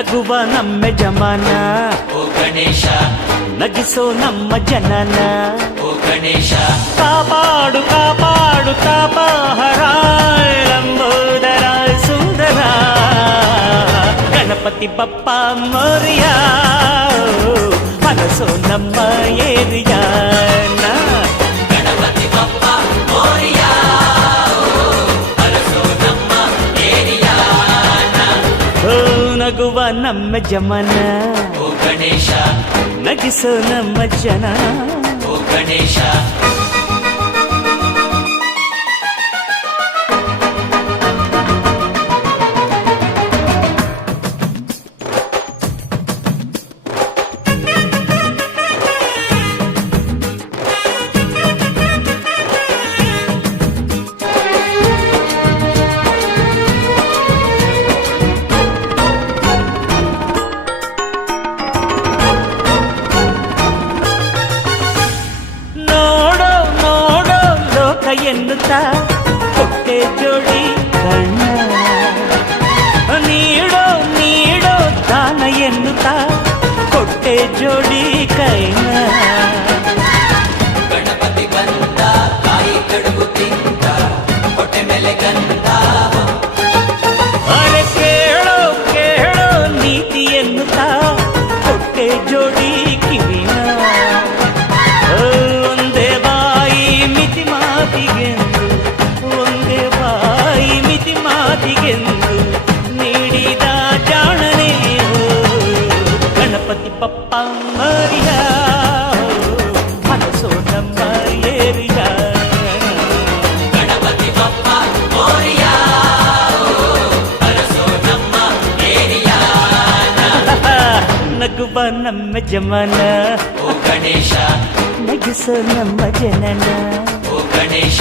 ನಗುವ ನಮ್ಮ ಜಮಾನ ಓ ಗಣೇಶ ನಗಿಸೋ ನಮ್ಮ ಜನನ ಓ ಗಣೇಶ ಕಾಪಾಡು ಕಾಪಾಡು ತಾಪಹರ ಲಂಬೋದರ ಸುಂದರ ಗಣಪತಿ ಬಪ್ಪ ಮೋರಿಯ ಮನಸೋ ನಮ್ಮ ಏರಿಯಾನ ಗಣಪತಿ ಬಪ್ಪ ಮೋರಿಯ ಅರಸೋ ನಮ್ಮ ಏರಿಯಾನ ಓ ನಗುವ ನಮ್ಮ ಜಮನ ಓ ಗಣೇಶ ನಗಿಸೋ ನಮ್ಮ ಜನ ಓ ಗಣೇಶ ನೋಡೋ ನೋಡೋ ಲೋಕ ಎನ್ನುತ್ತ ಕೊಟ್ಟೆ ಜೋಡಿ ಕಣ್ಣ ನೀಡೋ ನೀಡೋ ದಾನ ಎನ್ನುತ್ತ ಕೊಟ್ಟೆ ಜೋಡಿ ಕೈನ ಗಣಪತಿ ಬಂದ ಕಾಯಿ ಕಡುಬು ತಿಂದ ಹೊಟ್ಟೆ ಮೇಲೆ ಗಂಧ ಅರೆ ಕೇಳೋ ಕೇಳೋ ನೀತಿ ಎನ್ನುತ್ತ ಕೊಟ್ಟೆ ಜೋಡಿ ಕಿವಿನ ಒಂದೇ ಬಾಯಿ ಮಿತಿ ಮಾತಿಗೆಂದು ಒಂದೇ ಬಾಯಿ ಮಿತಿ ಮಾತಿಗೆಂದು ನೀಡಿದ ಜಾಣನೇ ಗಣಪತಿ ಬಪ್ಪ ಮರಿಯ ಮನಸೋ ನಮ್ಮ ಏರಿಯ ಗಣಪತಿ ಬಪ್ಪ ಮೋರಿಯ ಅರಸೋ ನಮ್ಮ ಏರಿಯಾನ ನಗುವ ನಮ್ಮ ಜಮನ ಓ ಗಣೇಶ ನಗಿಸೋ ನಮ್ಮ ಜನನ ಓ ಗಣೇಶ